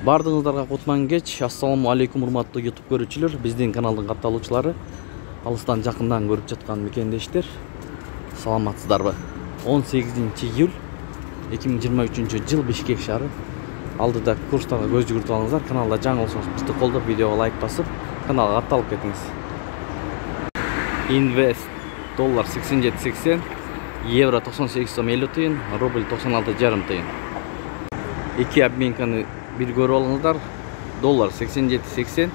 Бардыңыздарга кутман кеч. Ассаламу алейкум урматтуу YouTube көрүүчүлөр, биздин каналдын катталуучулары, алыстан жакындан көрүп жаткан мекендештер. Саламатсыздарбы? 18-июль 2023 жыл Бишкек шаары. Алдыда курстарга көз жүгүртүп алыңыздар. Каналда жаңы болсоңуз бизди колдоп, видеого лайк басып, каналга катталып кетиңиз. Инвест доллар 87.80, евро 98 сом 50 тыйын, рубль 96,5 тыйын. Эки обменканы bir görüp alыңыздар. Доллар 87.80,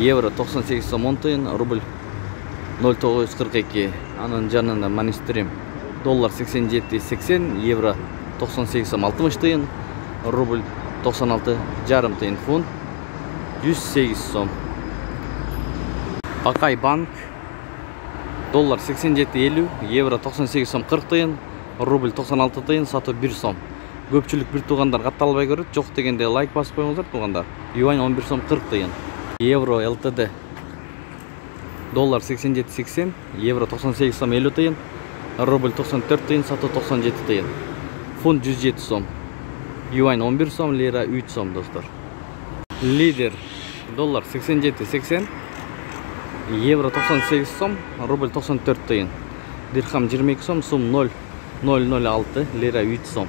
евро 98 сом 10 тыйын, рубль 0,942. Анын жанында манистрим доллар 87.80, евро 98 сом 60 тыйын, рубль 96,5 тыйын, фунт 108 сом. Акай банк доллар 87.50, евро 98 сом 40 тыйын, рубль 96 тыйын, сатуу 1 сом. Көпчүлүк бир туугандар катталбай көрөт, жок дегенде лайк басып коюңуздар туугандар. Юань 11 сом 40 тыйын. Евро ЛТД доллар 87.80, евро 98 сом 50 тыйын, рубль 94 тыйын, сатуу 97 тыйын. Фунт 107 сом. Юань 11 сом, лира 3 сом достор. Лидер доллар 87.80, евро 98 сом, рубль 94 тыйын. Дирхам 22 сом, сум 0,006, лира 3 сом.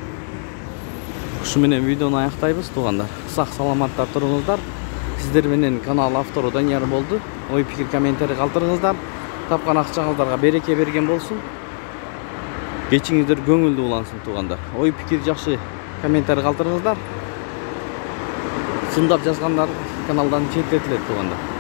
Ушу менен видеону аяктайбыз туугандар. Сак саламатта туруңуздар. Сиздер менен канал автору Данияр болду. Ой пикир комментарий калтырыңыздар. Тапкан акчаңыздарга береке берген болсун. Кечиңиздер көңүлдүү улансын туугандар. Ой пикир жакшы комментарий калтырыңыздар. Сындап жазгандар каналдан четтетилет туугандар.